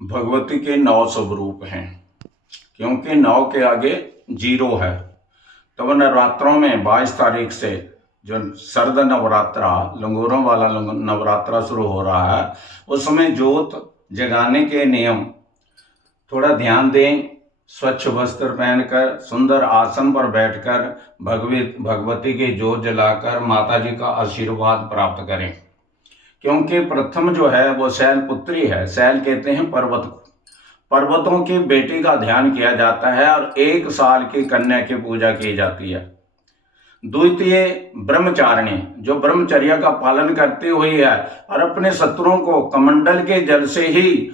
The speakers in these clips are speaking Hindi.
भगवती के 9 स्वरूप हैं, क्योंकि 9 के आगे 0 है। तो नवरात्रों में 22 तारीख से जो शरद नवरात्रा, लंगूरों वाला नवरात्रा शुरू हो रहा है, उसमें जोत जगाने के नियम थोड़ा ध्यान दें। स्वच्छ वस्त्र पहनकर सुंदर आसन पर बैठकर भगवती की जोत जलाकर माता जी का आशीर्वाद प्राप्त करें, क्योंकि प्रथम जो है वो शैलपुत्री है। शैल कहते हैं पर्वत को। पर्वतों की बेटी का ध्यान किया जाता है और 1 साल की कन्या की पूजा की जाती है। द्वितीय ब्रह्मचारिणी, जो ब्रह्मचर्य का पालन करती हुई है और अपने शत्रुओं को कमंडल के जल से ही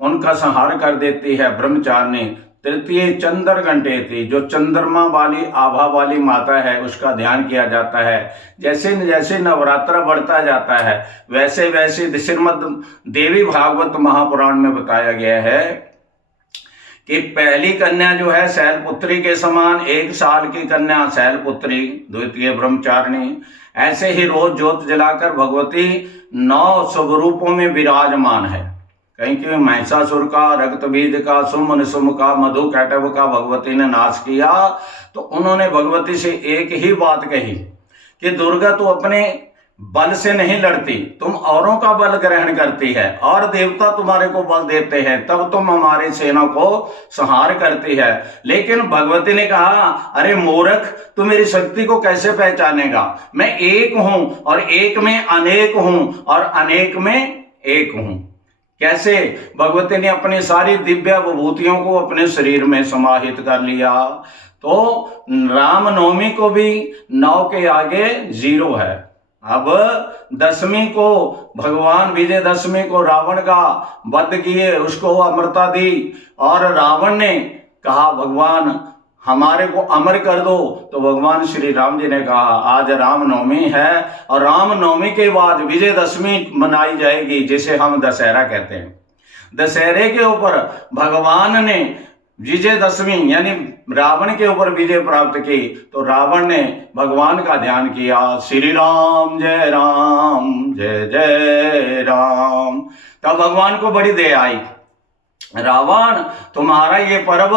उनका संहार कर देती है, ब्रह्मचारिणी। तृतीय चंद्र घंटेती, जो चंद्रमा वाली आभा वाली माता है, उसका ध्यान किया जाता है। जैसे जैसे नवरात्र बढ़ता जाता है वैसे वैसे श्रीमद् देवी भागवत महापुराण में बताया गया है कि पहली कन्या जो है शैलपुत्री के समान, 1 साल की कन्या शैलपुत्री, द्वितीय ब्रह्मचारिणी। ऐसे ही रोज जोत जलाकर भगवती 9 स्वरूपों में विराजमान है। कहीं कि महिषासुर का, रक्तबीज का, सुम निशुम का, मधु कैटव का भगवती ने नाश किया, तो उन्होंने भगवती से एक ही बात कही कि दुर्गा तू अपने बल से नहीं लड़ती, तुम औरों का बल ग्रहण करती है और देवता तुम्हारे को बल देते हैं, तब तुम हमारी सेना को संहार करती है। लेकिन भगवती ने कहा, अरे मूर्ख, तू मेरी शक्ति को कैसे पहचानेगा? मैं एक हूं और एक में अनेक हूं और अनेक में एक हूं। कैसे? भगवती ने अपनी सारी दिव्य विभूतियों को अपने शरीर में समाहित कर लिया। तो रामनवमी को भी 9 के आगे 0 है। अब दशमी को भगवान विजयदशमी को रावण का वध किए, उसको अमरता दी और रावण ने कहा भगवान हमारे को अमर कर दो, तो भगवान श्री राम जी ने कहा आज रामनवमी है और रामनवमी के बाद विजयदशमी मनाई जाएगी, जिसे हम दशहरा कहते हैं। दशहरे के ऊपर भगवान ने विजयदशमी यानी रावण के ऊपर विजय प्राप्त की, तो रावण ने भगवान का ध्यान किया, श्री राम जय जय राम। तब भगवान को बड़ी दया आई, रावण तुम्हारा ये पर्व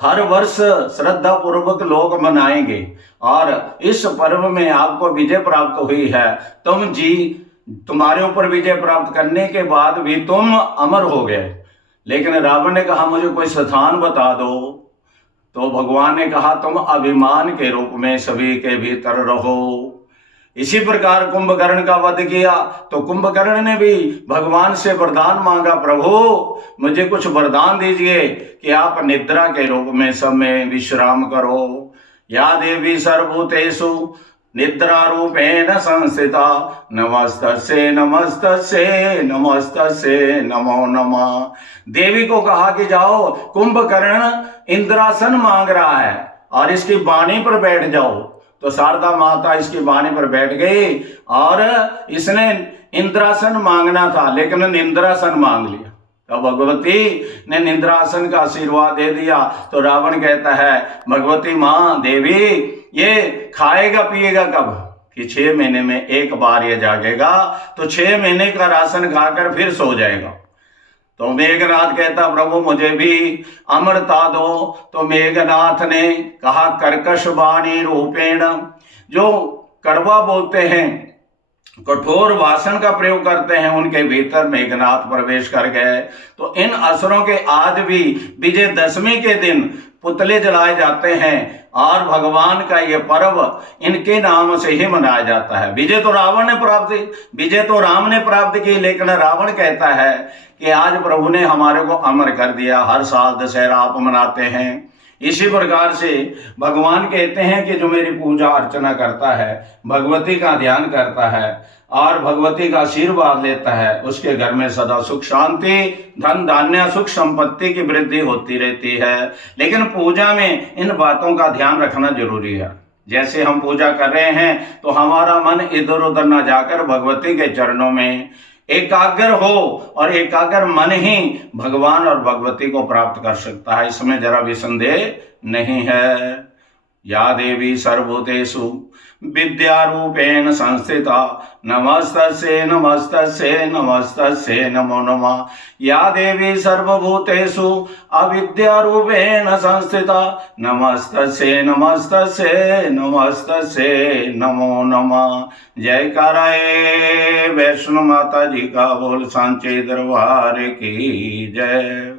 हर वर्ष श्रद्धा पूर्वक लोग मनाएंगे और इस पर्व में आपको विजय प्राप्त हुई है। तुम्हारे ऊपर विजय प्राप्त करने के बाद भी तुम अमर हो गए। लेकिन रावण ने कहा मुझे कोई स्थान बता दो, तो भगवान ने कहा तुम अभिमान के रूप में सभी के भीतर रहो। इसी प्रकार कुंभकर्ण का वध किया, तो कुंभकर्ण ने भी भगवान से वरदान मांगा, प्रभु मुझे कुछ वरदान दीजिए कि आप निद्रा के रूप में सब में विश्राम करो। या देवी सर्वभूतेषु निद्रा रूपेण संस्थिता, नमस्तस्यै नमस्तस्यै नमस्तस्यै नमो नमः। देवी को कहा कि जाओ, कुंभकर्ण इंद्रासन मांग रहा है और इसकी वाणी पर बैठ जाओ। तो शारदा माता इसकी वाणी पर बैठ गई और इसने इंद्रासन मांगना था लेकिन निंद्रासन मांग लिया। तो भगवती ने निंद्रासन का आशीर्वाद दे दिया। तो रावण कहता है भगवती माँ देवी ये खाएगा पिएगा कब? कि 6 महीने में एक बार ये जागेगा, तो 6 महीने का राशन खाकर फिर सो जाएगा। तो मेघनाथ कहता प्रभु मुझे भी अमरता दो। तो मेघनाथ ने कहा कर्कश वाणी रूपेण, जो कड़वा बोलते हैं, कठोर भाषण का प्रयोग करते हैं, उनके भीतर मेघनाथ प्रवेश कर गए। तो इन असुरों के आज भी विजयदशमी के दिन पुतले जलाए जाते हैं और भगवान का ये पर्व इनके नाम से ही मनाया जाता है। विजय तो राम ने प्राप्त की, लेकिन रावण कहता है कि आज प्रभु ने हमारे को अमर कर दिया, हर साल दशहरा आप मनाते हैं। इसी प्रकार से भगवान कहते हैं कि जो मेरी पूजा अर्चना करता है, भगवती का ध्यान करता है और भगवती का आशीर्वाद लेता है, उसके घर में सदा सुख शांति, धन धान्य, सुख संपत्ति की वृद्धि होती रहती है। लेकिन पूजा में इन बातों का ध्यान रखना जरूरी है। जैसे हम पूजा कर रहे हैं तो हमारा मन इधर उधर न जाकर भगवती के चरणों में एकाग्र हो, और एकाग्र मन ही भगवान और भगवती को प्राप्त कर सकता है, इसमें जरा भी संदेह नहीं है। या देवी सर्वभूतेषु विद्यारूपेण संस्थिता नमस्तस्यै नमस्तस्यै नमस्तस्यै नमो नमः। या देवी सर्वभूतेषु अविद्यारूपेण संस्थिता नमस्तस्यै नमस्तस्यै नमस्तस्यै नमो नमः। जयकारा वैष्णो माता जी का बोल सांचे दरबार की जय।